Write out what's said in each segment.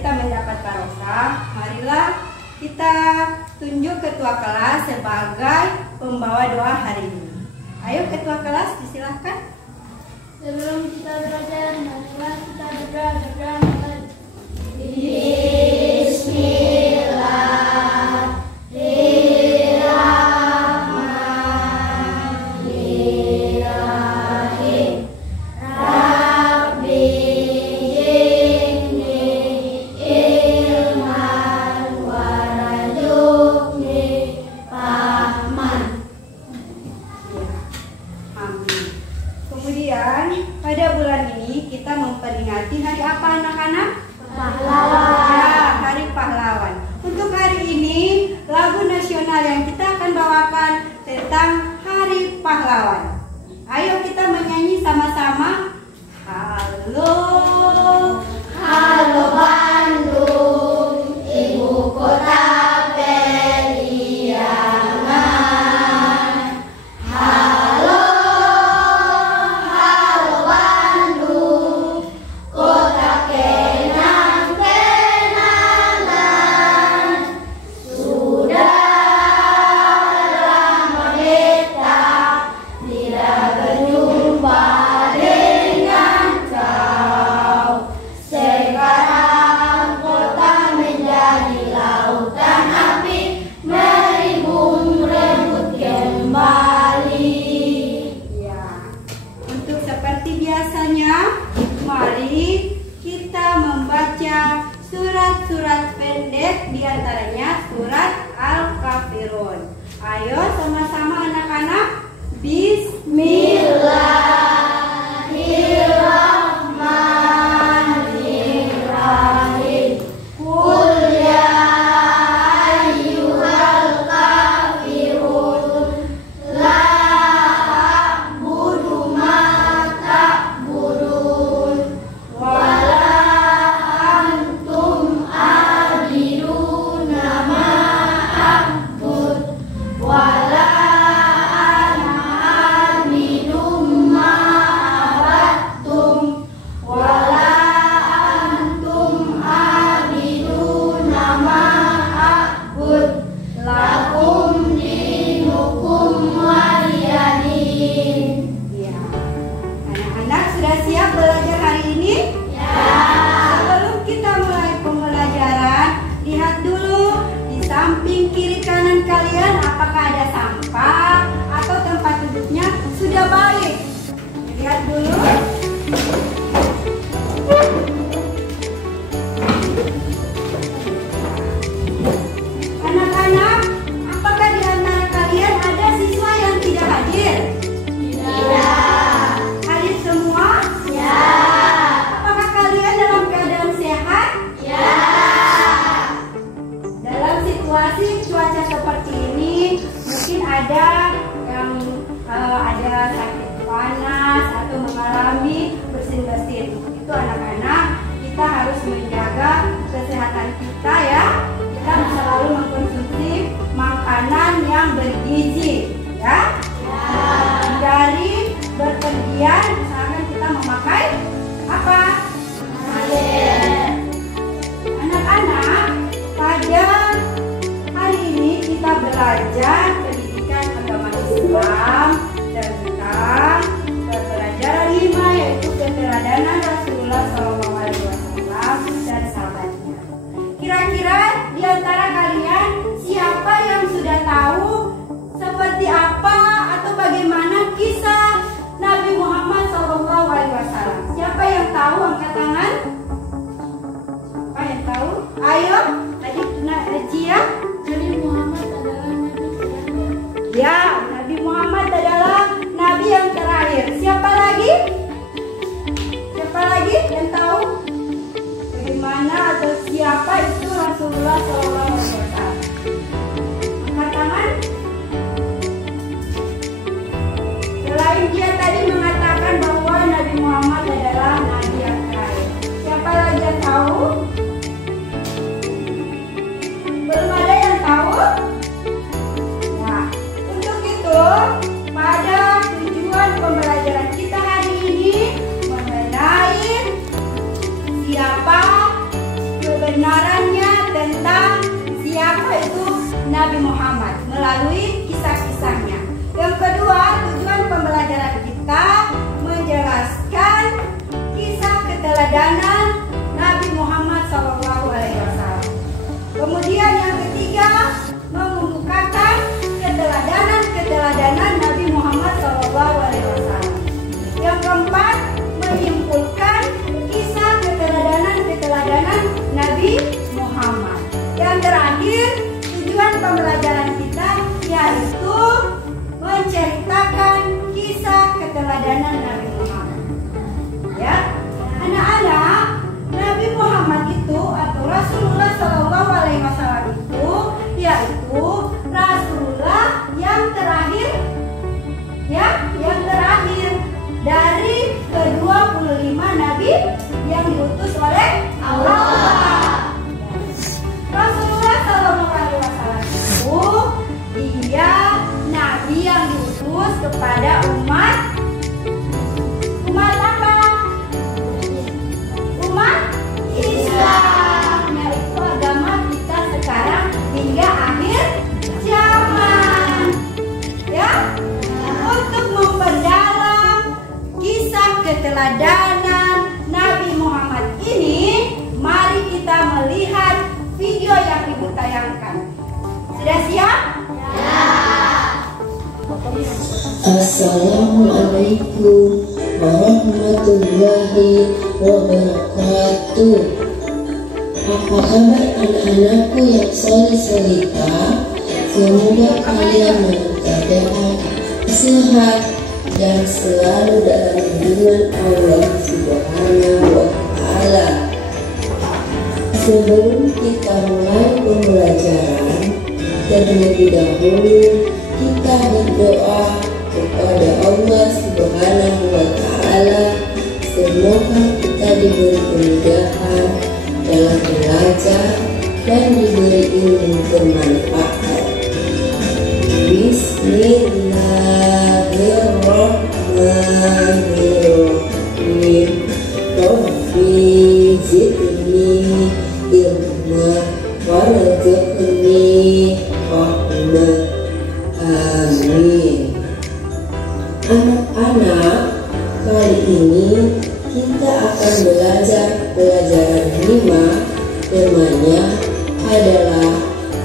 kita mendapat barokah, marilah kita tunjuk ketua kelas sebagai pembawa doa hari ini. Ayo ketua kelas, disilahkan. Sebelum kita belajar, marilah kita berdoa. Kemudian pada bulan ini kita memperingati hari apa anak-anak? Pahlawan. Ya, Hari Pahlawan. Untuk hari ini lagu nasional yang kita akan bawakan tentang Hari Pahlawan. Ayo kita menyanyi sama-sama. Halo, Halo Bandung, ibu kota periangan. Halo, halo Bandung, kota kenang-kenangan. Sudah lama beta tidak berjumpa dengan kau. Sekarang kota menjadi lautan api, merimbun rebut kembali. ya. Untuk seperti biasanya, mari kita membaca surat-surat pendek, diantaranya surat Al-Kafirun. Ayo sama-sama anak-anak. Bismillahirrahmanirrahim. Qul ya ayyuhal kafirun, la a'budu ma ta'budun, wa la antum a'biduna ma a'bud, wa la ana a'bidum ma kebenarannya tentang siapa itu Nabi Muhammad melalui kisah-kisahnya. Yang kedua, tujuan pembelajaran kita menjelaskan kisah keteladanan Nabi Muhammad SAW. Kemudian yang ketiga, mengemukakan keteladanan Nabi Muhammad SAW. Yang keempat, menyimpulkan kisah keteladanan Nabi Muhammad. Yang terakhir, tujuan pembelajaran kita yaitu menceritakan kisah keteladanan Nabi Muhammad. Ya, anak-anak, Nabi Muhammad itu atau Rasulullah SAW itu yaitu Rasulullah yang terakhir, ya, yang terakhir dari ke-25 Nabi yang diutus oleh Allah. Rasulullah SAW itu dia Nabi yang diutus kepada umat apa? Umat Islam, yaitu agama kita sekarang hingga akhir zaman. Ya, untuk memperdalam kisah keteladanan Nabi Muhammad ini, mari kita melihat video yang ibu tayangkan. Sudah siap? Ya. Assalamualaikum warahmatullahi wabarakatuh. Apa kabar anak-anakku yang soleh-solehah? Semoga kalian dalam keadaan sehat dan selalu dalam lindungan Allah Subhanahu wa Ta'ala. Sebelum kita mulai pembelajaran, terlebih dahulu kita berdoa kepada Allah Subhanahu wa Ta'ala. Semoga kita diberi kemudahan dalam belajar dan diberi ilmu bermanfaat. Bismillahirrahmanirrahim. Rabbi zidni ilma warzuqni rahmah. Amin. Anak-anak, kali ini kita akan belajar pelajaran 5. Temanya adalah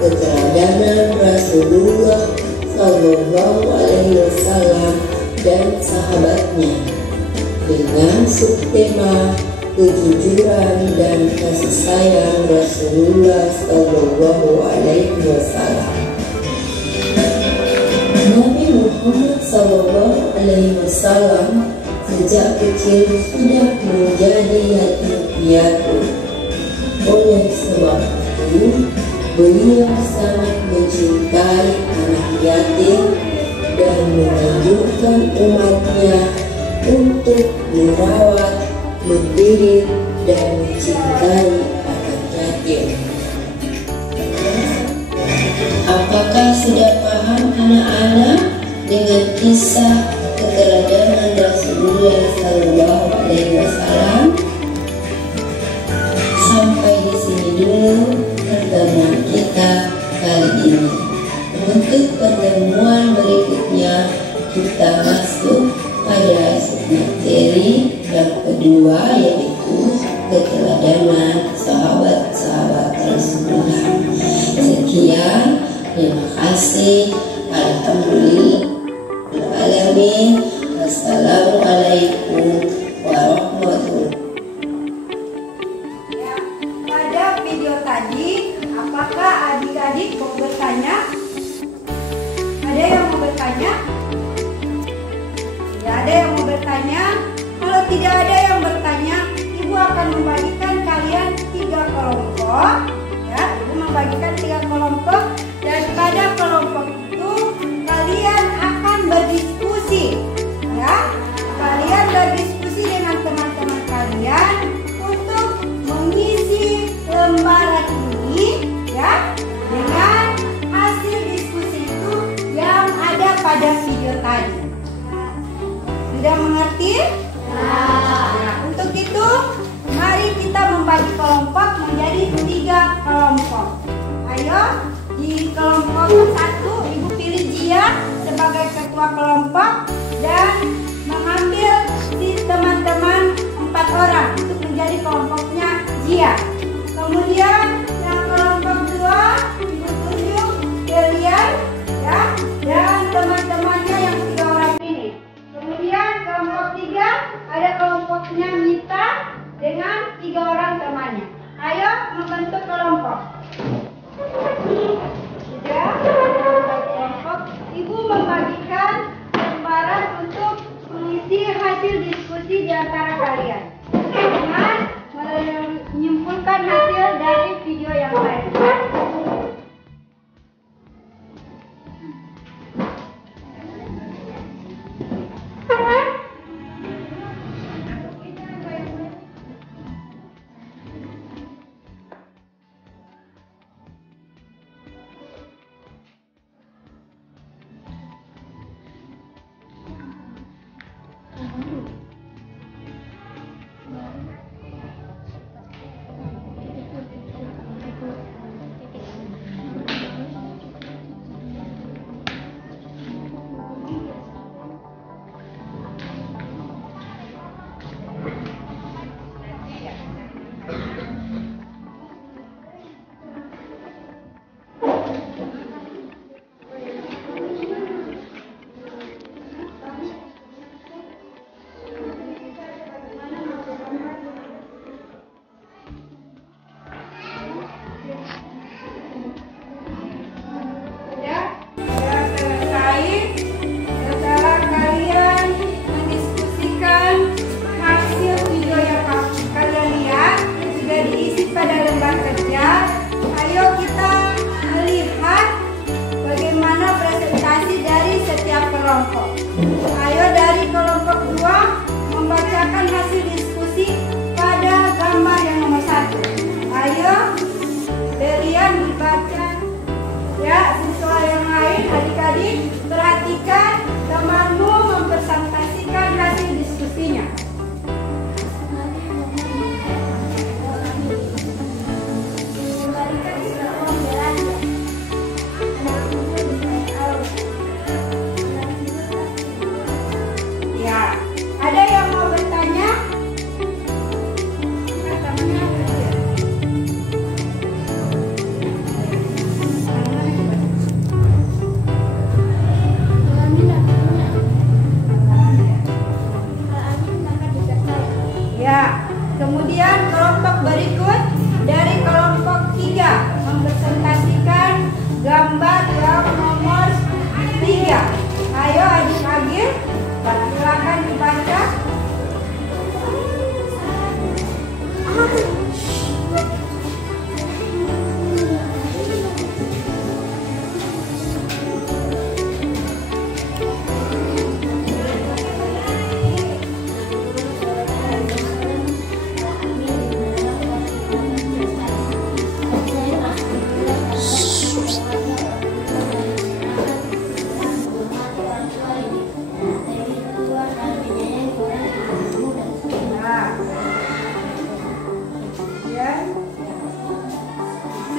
keteladanan Rasulullah SAW dan sahabatnya, dengan subtema kejujuran dan kasih sayang Rasulullah SAW. Nabi Muhammad SAW sejak kecil sudah menjadi yatim piatu. Oleh sebab itu, beliau sangat mencintai anak yatim dan menganjurkan umatnya untuk merawat, mendidik, dan mencintai anak yatim. Apakah sudah paham anak-anak dengan kisah keteladanan Rasulullah SAW? Sampai di sini dulu pertemuan kita kali ini. Untuk pertemuan berikutnya kita masuk pada materi yang kedua, yaitu keteladanan sahabat-sahabat Rasulullah. Sekian, terima kasih. Alhamdulillah. Assalamualaikum warahmatullahi wabarakatuh. Ya, pada video tadi, apakah adik-adik mau bertanya? Ada yang mau bertanya? Ya, ada yang mau bertanya. Kalau tidak ada yang bertanya, Ibu akan membagikan kalian 3 kelompok. Ya, Ibu membagikan 3 kelompok, dan pada kelompok itu kalian akan berdiskusi. Ya, kalian berdiskusi dengan teman-teman kalian untuk mengisi lembaran ini, ya, dengan hasil diskusi itu yang ada pada video tadi. Sudah mengerti? Nah, untuk itu mari kita membagi kelompok menjadi 3 Ayo, di kelompok 1 Ibu pilih Jia sebagai ketua kelompok dan mengambil si teman-teman 4 orang untuk menjadi kelompoknya Jia. Kemudian yang kelompok 2 Ibu tunjuk Delian ya, dan teman-temannya yang 3 orang ini. Kemudian kelompok 3 ada kelompoknya Mita dengan 3 orang temannya. Ayo membentuk kelompok. Sudah kelompok. Ibu membagikan lembaran untuk mengisi hasil diskusi di antara kalian dengan menyimpulkan hasil dari video yang tadi. Ayo dari kelompok 2 membacakan hasil diskusi pada gambar yang nomor 1. Ayo Delian dibaca ya, siswa yang lain adik-adik perhatikan temanmu mempresentasikan hasil diskusinya. Ada yang mau bertanya? Ya, kemudian kelompok berikut dari kelompok 3 mempresentasikan gambar yang nomor 3. Ayo adik-adik, silakan dibaca.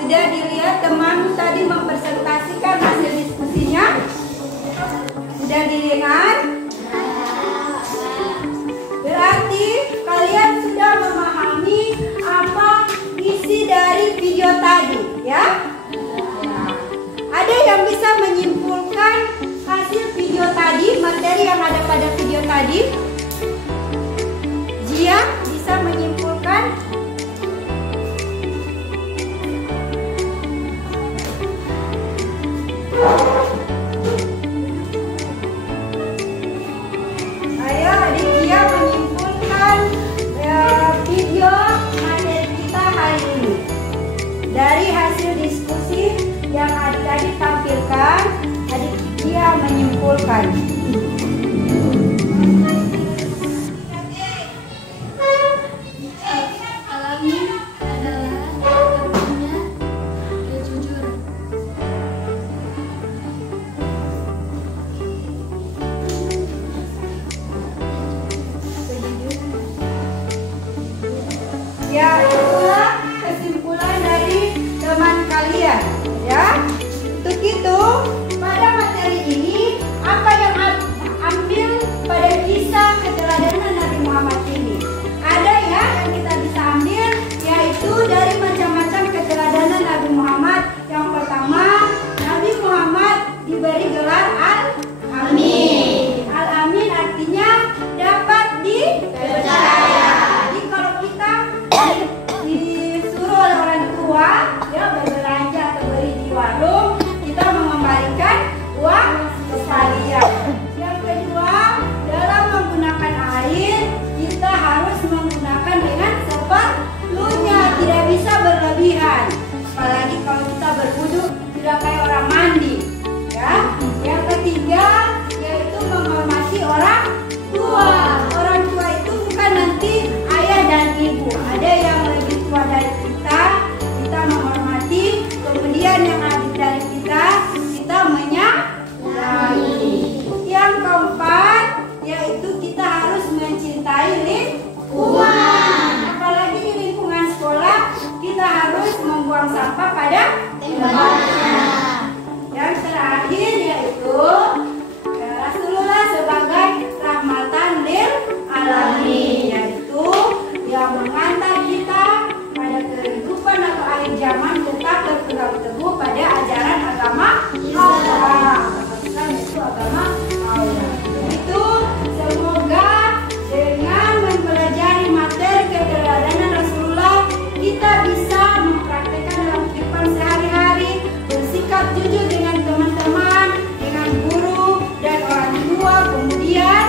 Sudah dilihat teman tadi mempresentasikan hasil diskusinya? Sudah dilihat? Berarti kalian sudah memahami apa isi dari video tadi, ya? Ada yang bisa menyimpulkan hasil video tadi, materi yang ada pada video tadi? Jia bisa menyimpulkan? Ayo adik Jia menyimpulkan video materi kita hari ini. Dari hasil diskusi yang adik-adik tampilkan, adik Jia menyimpulkan. Ya, itulah kesimpulan dari teman kalian. membuang sampah pada tempatnya. Yang terakhir yaitu Rasulullah sebagai rahmatan lil alamin, yaitu yang mengantar kita pada kehidupan atau akhir zaman tetap berpegang teguh pada ajaran agama Allah. Itu agama Allah. Itu semoga dengan mempelajari materi keteladanan Rasulullah kita bisa mempraktekkan dalam kehidupan sehari-hari, bersikap jujur dengan teman-teman, dengan guru dan orang tua, kemudian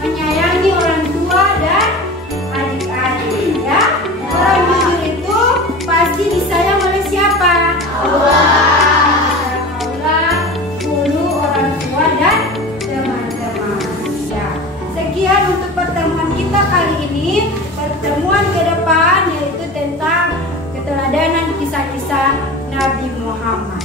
menyayangi orang tua dan adik-adik, ya. Orang jujur itu pasti disayang oleh siapa? Allah, guru, orang tua dan teman-teman. Ya. Sekian untuk pertemuan kita kali ini. Pertemuan ke depan yaitu tentang keteladanan kisah-kisah Nabi Muhammad.